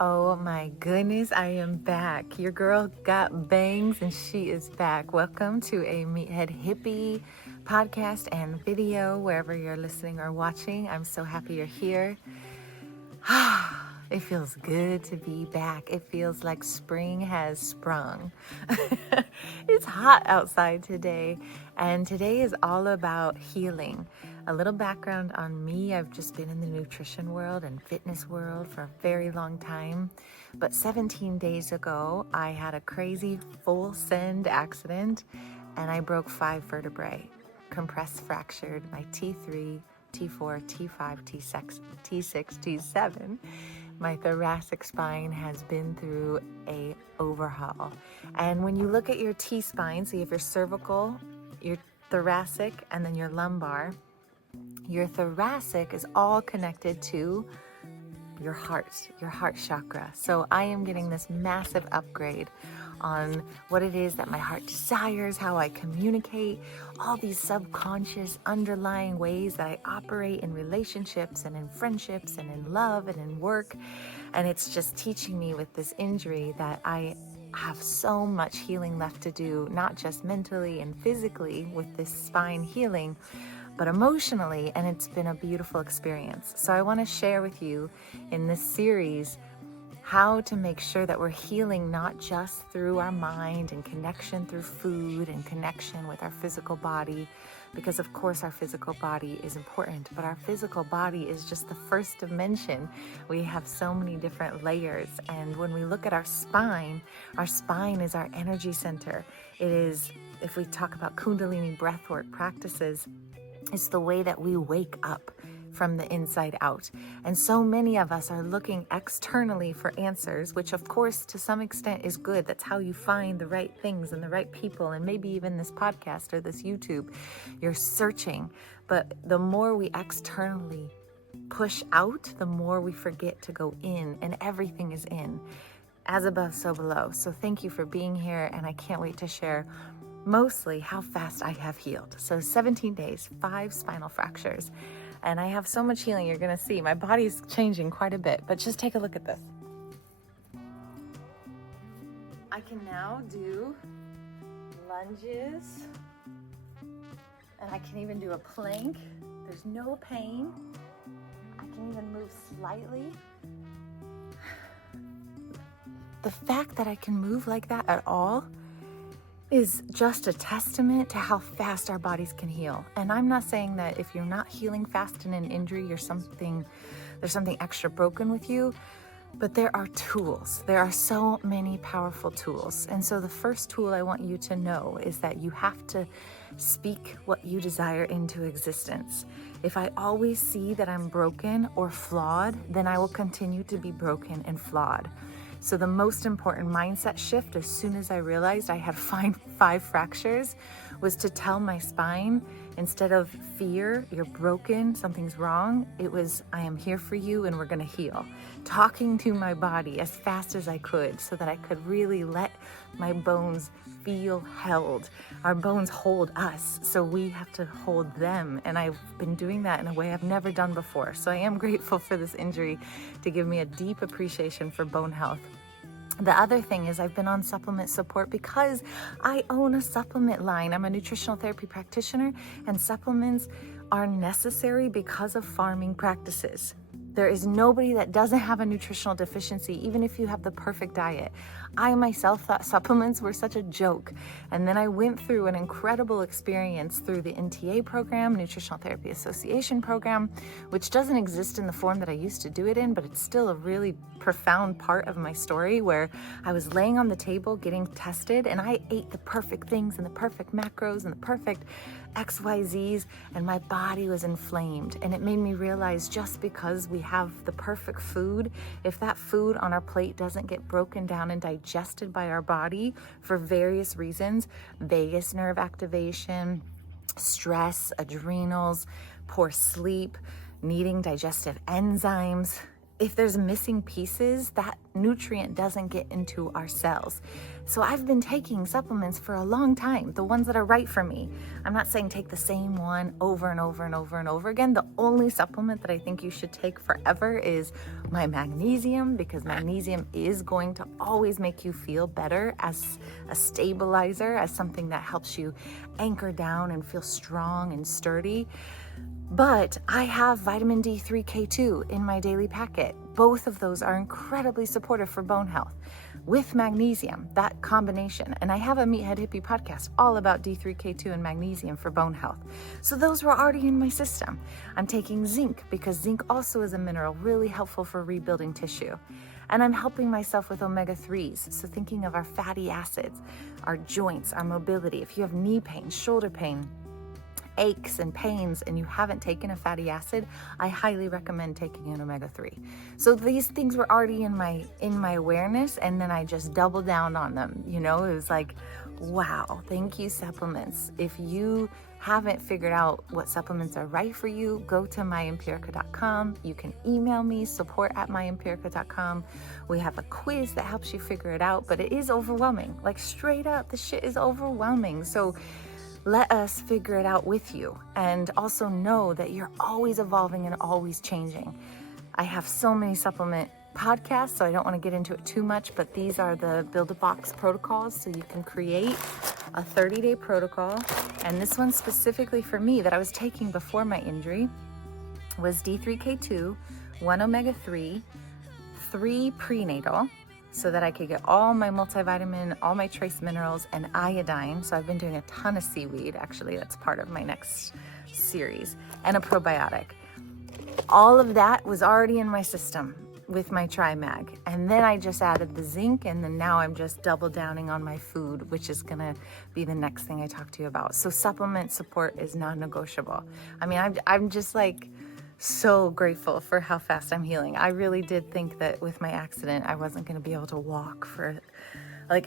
Oh my goodness, I am back. Your girl got bangs and she is back. Welcome to a Meathead Hippie podcast and video, wherever you're listening or watching. I'm so happy you're here. It feels good to be back. It feels like spring has sprung. It's hot outside today, and today is all about healing. A little background on me: I've just been in the nutrition world and fitness world for a very long time. But 17 days ago, I had a crazy full send accident and I broke 5 vertebrae, compressed fractured my T3, T4, T5, T6, T7. My thoracic spine has been through a overhaul. And when you look at your T-spine, so you have your cervical, your thoracic, and then your lumbar, your thoracic is all connected to your heart chakra. So I am getting this massive upgrade on what it is that my heart desires, how I communicate, all these subconscious underlying ways that I operate in relationships and in friendships and in love and in work. And it's just teaching me with this injury that I have so much healing left to do, not just mentally and physically with this spine healing, but emotionally, and it's been a beautiful experience. So I want to share with you in this series how to make sure that we're healing not just through our mind and connection through food and connection with our physical body, because of course our physical body is important, but our physical body is just the first dimension. We have so many different layers, and when we look at our spine is our energy center. It is, if we talk about Kundalini breathwork practices, it's the way that we wake up from the inside out. And so many of us are looking externally for answers, which of course to some extent is good. That's how you find the right things and the right people, and maybe even this podcast or this YouTube. You're searching, but the more we externally push out, the more we forget to go in, and everything is in. As above, so below. So thank you for being here, and I can't wait to share mostly how fast I have healed. So 17 days, 5 spinal fractures. And I have so much healing. You're going to see my body's changing quite a bit, but just take a look at this. I can now do lunges, and I can even do a plank. There's no pain. I can even move slightly. The fact that I can move like that at all is just a testament to how fast our bodies can heal. And I'm not saying that if you're not healing fast in an injury, there's something extra broken with you, but there are tools. There are so many powerful tools. And so the first tool I want you to know is that you have to speak what you desire into existence. If I always see that I'm broken or flawed, then I will continue to be broken and flawed. So the most important mindset shift, as soon as I realized I had 5 fractures, was to tell my spine, instead of fear, you're broken, something's wrong, it was, I am here for you and we're gonna heal. Talking to my body as fast as I could so that I could really let my bones feel held. Our bones hold us, so we have to hold them. And I've been doing that in a way I've never done before. So I am grateful for this injury to give me a deep appreciation for bone health. The other thing is I've been on supplement support because I own a supplement line. I'm a nutritional therapy practitioner, and supplements are necessary because of farming practices. There is nobody that doesn't have a nutritional deficiency, even if you have the perfect diet. I myself thought supplements were such a joke. And then I went through an incredible experience through the NTA program, Nutritional Therapy Association program, which doesn't exist in the form that I used to do it in, but it's still a really profound part of my story, where I was laying on the table getting tested, and I ate the perfect things and the perfect macros and the perfect XYZs, and my body was inflamed. And it made me realize, just because we have the perfect food, if that food on our plate doesn't get broken down and digested by our body for various reasons, vagus nerve activation, stress, adrenals, poor sleep, needing digestive enzymes, if there's missing pieces, that nutrient doesn't get into our cells. So I've been taking supplements for a long time, the ones that are right for me. I'm not saying take the same one over and over and over and over again. The only supplement that I think you should take forever is my magnesium, because magnesium is going to always make you feel better as a stabilizer, as something that helps you anchor down and feel strong and sturdy. But I have vitamin D3K2 in my daily packet. Both of those are incredibly supportive for bone health. With magnesium, that combination. And I have a Meathead Hippie podcast all about D3K2 and magnesium for bone health. So those were already in my system. I'm taking zinc because zinc also is a mineral really helpful for rebuilding tissue. And I'm helping myself with omega-3s. So thinking of our fatty acids, our joints, our mobility. If you have knee pain, shoulder pain, aches and pains, and you haven't taken a fatty acid, I highly recommend taking an omega-3. So these things were already in my awareness, and then I just doubled down on them. It was like, wow, thank you, supplements. If you haven't figured out what supplements are right for you, go to myempirica.com. You can email me, support@myempirica.com. We have a quiz that helps you figure it out, but it is overwhelming. Like, straight up, the shit is overwhelming. So let us figure it out with you, and also know that you're always evolving and always changing. I have so many supplement podcasts, so I don't want to get into it too much, but these are the Build a Box protocols. So you can create a 30-day protocol. And this one specifically for me that I was taking before my injury was D3K2, 1 omega-3, 3 prenatal, so that I could get all my multivitamin, all my trace minerals, and iodine. So I've been doing a ton of seaweed. Actually, that's part of my next series. And a probiotic. All of that was already in my system with my TriMag. And then I just added the zinc, and then now I'm just double downing on my food, which is gonna be the next thing I talk to you about. So supplement support is non-negotiable. I mean, I'm just like, so grateful for how fast I'm healing. I really did think that with my accident, I wasn't going to be able to walk for, it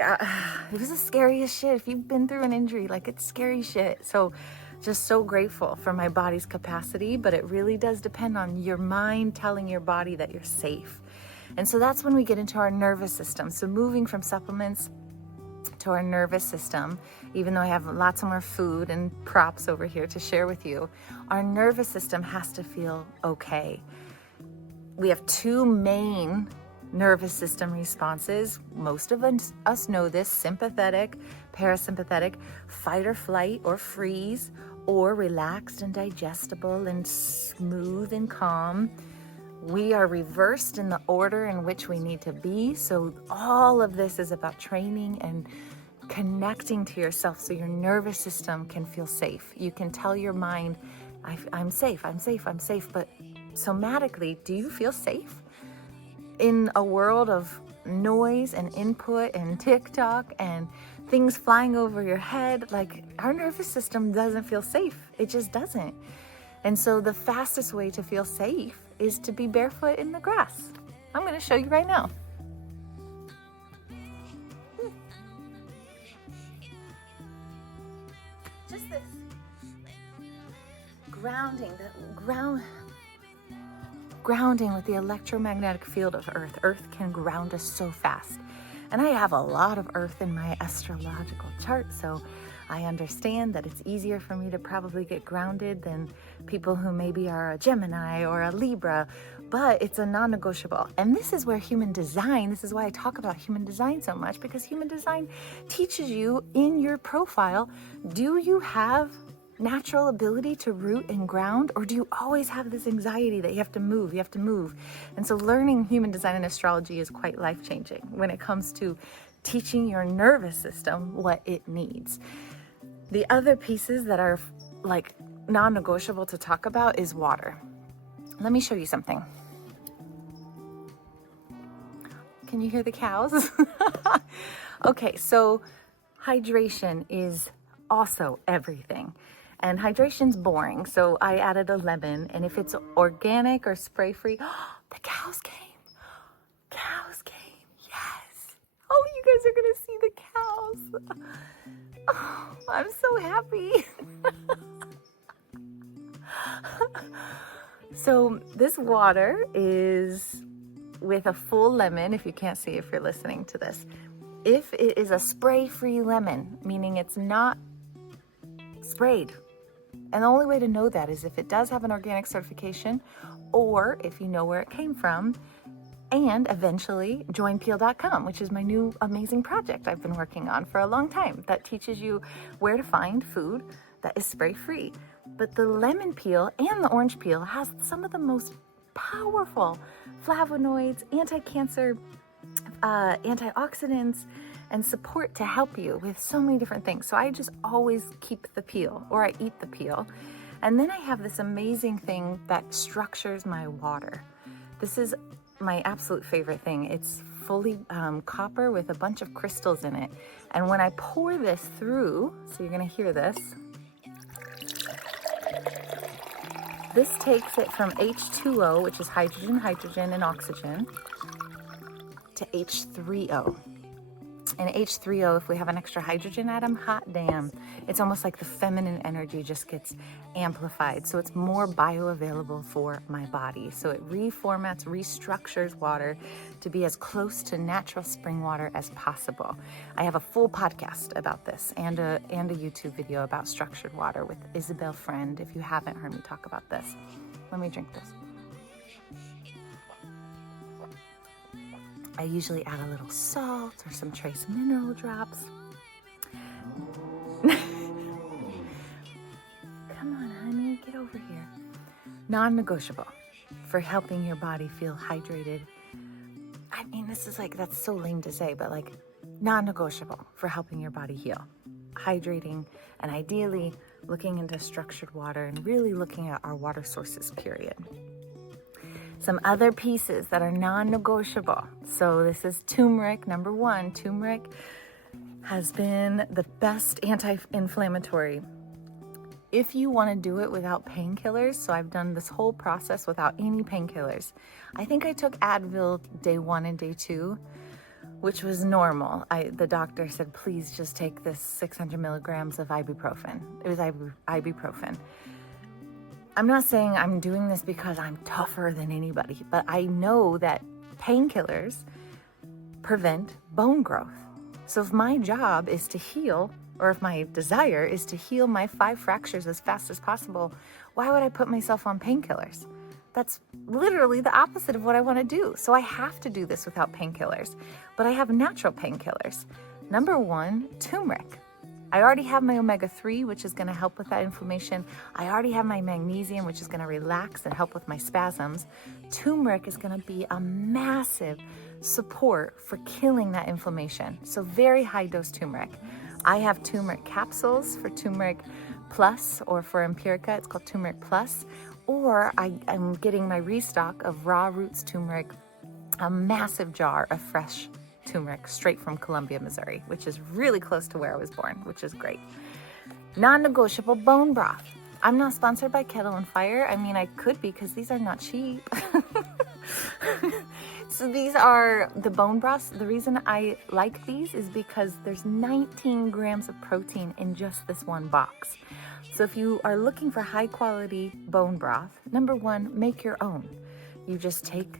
was the scariest shit. If you've been through an injury, it's scary shit. So just so grateful for my body's capacity, but it really does depend on your mind telling your body that you're safe. And so that's when we get into our nervous system. So moving from supplements to our nervous system, even though I have lots more food and props over here to share with you, our nervous system has to feel okay. We have two main nervous system responses. Most of us know this: sympathetic, parasympathetic, fight or flight or freeze, or relaxed and digestible and smooth and calm. We are reversed in the order in which we need to be. So all of this is about training and connecting to yourself so your nervous system can feel safe. You can tell your mind, I'm safe, I'm safe, I'm safe. But somatically, do you feel safe? In a world of noise and input and TikTok and things flying over your head, our nervous system doesn't feel safe. It just doesn't. And so the fastest way to feel safe is to be barefoot in the grass. I'm going to show you right now. Just this. Grounding with the electromagnetic field of Earth. Earth can ground us so fast. And I have a lot of Earth in my astrological chart, so I understand that it's easier for me to probably get grounded than people who maybe are a Gemini or a Libra, but it's a non-negotiable. And this is where human design, this is why I talk about human design so much, because human design teaches you in your profile, do you have natural ability to root and ground, or do you always have this anxiety that you have to move? And so learning human design and astrology is quite life-changing when it comes to teaching your nervous system what it needs. The other pieces that are non-negotiable to talk about is water. Let me show you something. Can you hear the cows? Okay, so hydration is also everything. And hydration's boring, so I added a lemon. And if it's organic or spray-free, the cows came. Yes. Oh, you guys are gonna see the cows. Oh, I'm so happy. So this water is with a full lemon, if you can't see if you're listening to this. If it is a spray-free lemon, meaning it's not sprayed. And the only way to know that is if it does have an organic certification, or if you know where it came from, and eventually join peel.com, which is my new amazing project I've been working on for a long time that teaches you where to find food that is spray-free. But the lemon peel and the orange peel has some of the most powerful flavonoids, anti-cancer, antioxidants, and support to help you with so many different things. So I just always keep the peel, or I eat the peel. And then I have this amazing thing that structures my water. This is my absolute favorite thing. It's fully copper with a bunch of crystals in it. And when I pour this through, so you're gonna hear this. This takes it from H2O, which is hydrogen, hydrogen, and oxygen, to H3O. And H3O, if we have an extra hydrogen atom, hot damn. It's almost like the feminine energy just gets amplified. So it's more bioavailable for my body. So it reformats, restructures water to be as close to natural spring water as possible. I have a full podcast about this and a YouTube video about structured water with Isabel Friend, if you haven't heard me talk about this. Let me drink this. I usually add a little salt or some trace mineral drops. Come on, honey, get over here. Non-negotiable for helping your body feel hydrated. I mean, this is like, that's so lame to say, but like non-negotiable for helping your body heal. Hydrating, and ideally looking into structured water and really looking at our water sources, period. Some other pieces that are non-negotiable. So this is turmeric, number one. Turmeric has been the best anti-inflammatory. If you want to do it without painkillers, so I've done this whole process without any painkillers. I think I took Advil day 1 and day 2, which was normal. The doctor said, please just take this 600 milligrams of ibuprofen. It was ibuprofen. I'm not saying I'm doing this because I'm tougher than anybody, but I know that painkillers prevent bone growth. So if my job is to heal, or if my desire is to heal my 5 fractures as fast as possible, why would I put myself on painkillers? That's literally the opposite of what I want to do. So I have to do this without painkillers, but I have natural painkillers. Number 1, turmeric. I already have my omega-3, which is going to help with that inflammation. I already have my magnesium, which is going to relax and help with my spasms. Turmeric is going to be a massive support for killing that inflammation. So very high dose turmeric. I have turmeric capsules for turmeric plus, or for empirica, it's called turmeric plus. Or I'm getting my restock of raw roots turmeric, a massive jar of fresh turmeric straight from Columbia, Missouri, which is really close to where I was born, which is great. Non-negotiable bone broth. I'm not sponsored by Kettle and Fire. I mean, I could be because these are not cheap. So these are the bone broths. The reason I like these is because there's 19 grams of protein in just this one box. So if you are looking for high quality bone broth, number 1, make your own. You just take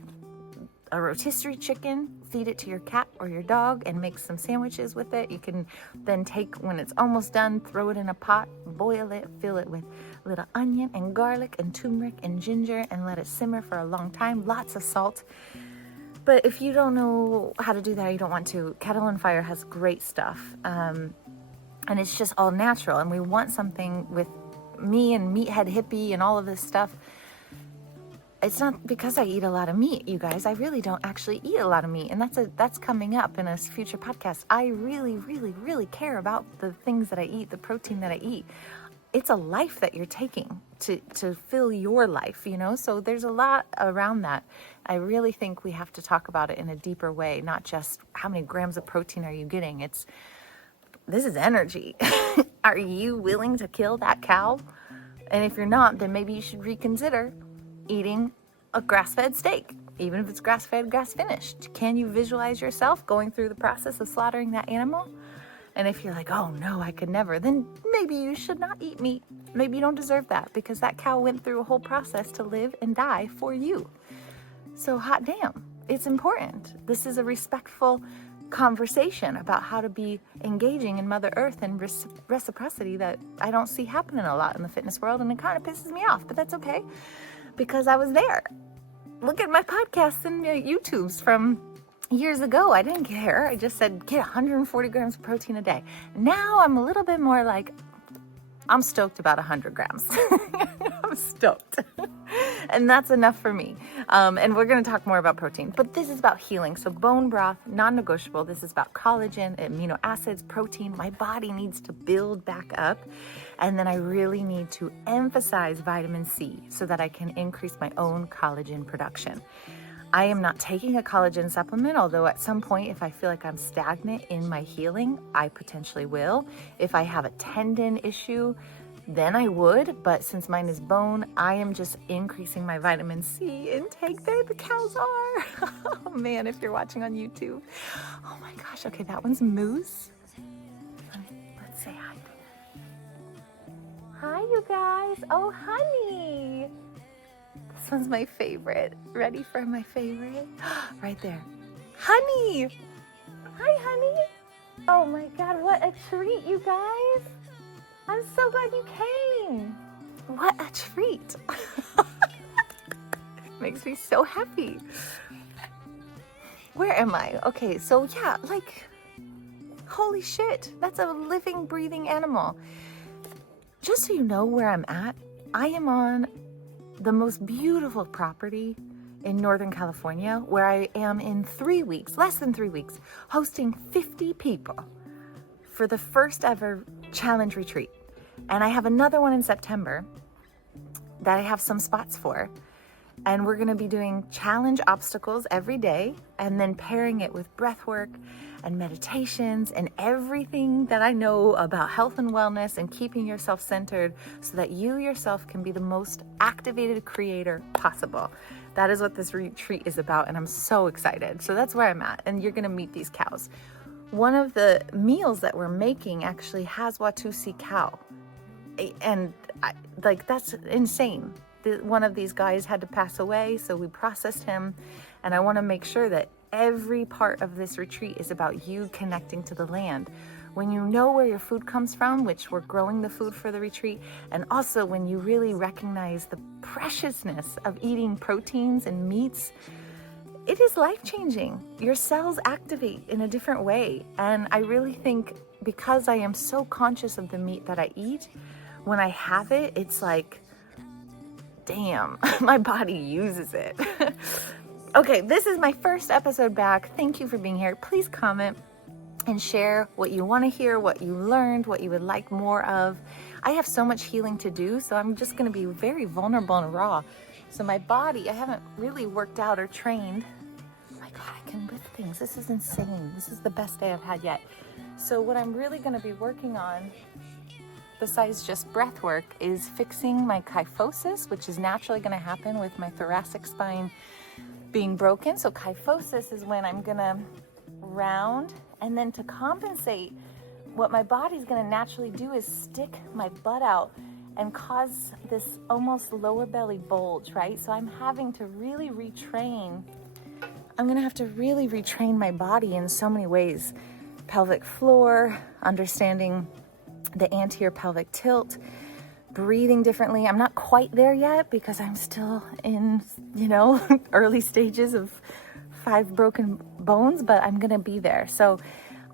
a rotisserie chicken, feed it to your cat or your dog, and make some sandwiches with it. You can then take, when it's almost done, throw it in a pot, boil it, fill it with a little onion and garlic and turmeric and ginger, and let it simmer for a long time. Lots of salt. But if you don't know how to do that, you don't want to, Kettle and Fire has great stuff. And it's just all natural. And we want something with me and meathead hippie and all of this stuff. It's not because I eat a lot of meat, you guys. I really don't actually eat a lot of meat. And that's coming up in a future podcast. I really, really, really care about the things that I eat, the protein that I eat. It's a life that you're taking to fill your life, you know? So there's a lot around that. I really think we have to talk about it in a deeper way, not just how many grams of protein are you getting. This is energy. Are you willing to kill that cow? And if you're not, then maybe you should reconsider eating a grass-fed steak, even if it's grass-fed, grass-finished. Can you visualize yourself going through the process of slaughtering that animal? And if you're like, oh no, I could never, then maybe you should not eat meat. Maybe you don't deserve that because that cow went through a whole process to live and die for you. So hot damn. it's important. This is a respectful conversation about how to be engaging in Mother Earth and reciprocity that I don't see happening a lot in the fitness world, and it kind of pisses me off, but that's okay because I was there. Look at my podcasts and YouTubes from years ago. I didn't care. I just said get 140 grams of protein a day. Now I'm a little bit more like, I'm stoked about 100 grams. I'm stoked. And that's enough for me. And we're going to talk more about protein, but this is about healing. So bone broth, non-negotiable. This is about collagen, amino acids, protein. My body needs to build back up. And then I really need to emphasize vitamin C so that I can increase my own collagen production. I am not taking a collagen supplement, although at some point, if I feel like I'm stagnant in my healing, I potentially will. If I have a tendon issue, then I would, but since mine is bone, I am just increasing my vitamin C intake. There the cows are. Oh man, if you're watching on YouTube. Oh my gosh, okay, that one's Moose. Let's say hi. Hi, you guys. Oh, honey. This one's my favorite. Ready for my favorite? Right there. Honey! Hi, honey. Oh my God, what a treat, you guys. I'm so glad you came. What a treat. Makes me so happy. Where am I? Okay, so yeah, like, holy shit. That's a living, breathing animal. Just so you know where I'm at, I am on the most beautiful property in Northern California, where I am in 3 weeks, less than 3 weeks, hosting 50 people for the first ever challenge retreat. And I have another one in September that I have some spots for. And we're going to be doing challenge obstacles every day and then pairing it with breath work and meditations and everything that I know about health and wellness and keeping yourself centered so that you yourself can be the most activated creator possible. That is what this retreat is about, and I'm so excited. So that's where I'm at, and you're going to meet these cows. One of the meals that we're making actually has Watusi cow, and that's insane. One of these guys had to pass away, so we processed him, and I want to make sure that every part of this retreat is about you connecting to the land. When you know where your food comes from, which we're growing the food for the retreat, and also when you really recognize the preciousness of eating proteins and meats, it is life-changing. Your cells activate in a different way, and I really think because I am so conscious of the meat that I eat, when I have it, it's like, damn, my body uses it. Okay, this is my first episode back. Thank you for being here. Please comment and share what you want to hear, what you learned, what you would like more of. I have so much healing to do, so I'm just going to be very vulnerable and raw. So my body, I haven't really worked out or trained. Oh my God, I can lift things. This is insane. This is the best day I've had yet. So what I'm really going to be working on, besides just breath work, is fixing my kyphosis, which is naturally going to happen with my thoracic spine being broken. So kyphosis is when I'm going to round, and then to compensate, what my body's going to naturally do is stick my butt out and cause this almost lower belly bulge, right? So I'm having to really retrain. I'm going to have to really retrain my body in so many ways. Pelvic floor, understanding the anterior pelvic tilt, breathing differently. I'm not quite there yet because I'm still in, early stages of 5 broken bones, but I'm going to be there. So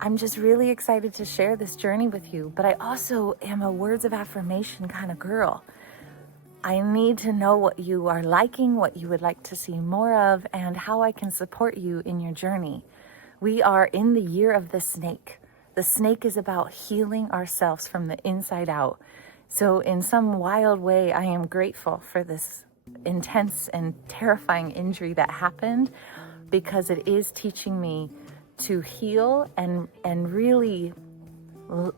I'm just really excited to share this journey with you. But I also am a words of affirmation kind of girl. I need to know what you are liking, what you would like to see more of, and how I can support you in your journey. We are in the year of the snake. The snake is about healing ourselves from the inside out. So in some wild way, I am grateful for this intense and terrifying injury that happened, because it is teaching me to heal and really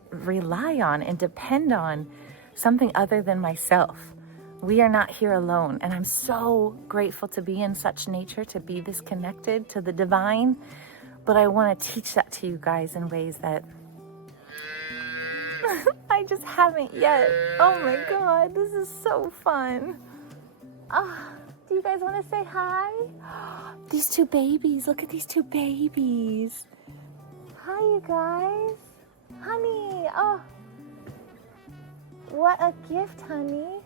rely on and depend on something other than myself. We are not here alone. And I'm so grateful to be in such nature, to be this connected to the divine. But I want to teach that to you guys in ways that I just haven't yet. Oh my God, this is so fun. Do you guys want to say hi? these two babies. Look at these two babies. Hi, you guys. Honey, oh. What a gift, honey.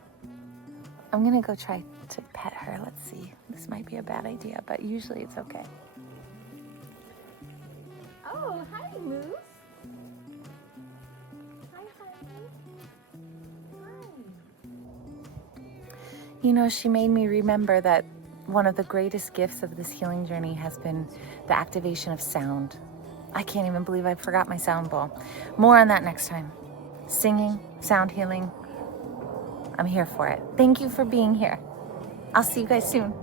I'm gonna go try to pet her. Let's see. This might be a bad idea, but usually it's okay. Oh, hi, Moose. Hi, honey. Hi. You know, she made me remember that one of the greatest gifts of this healing journey has been the activation of sound. I can't even believe I forgot my sound bowl. More on that next time. Singing, sound healing. I'm here for it. Thank you for being here. I'll see you guys soon.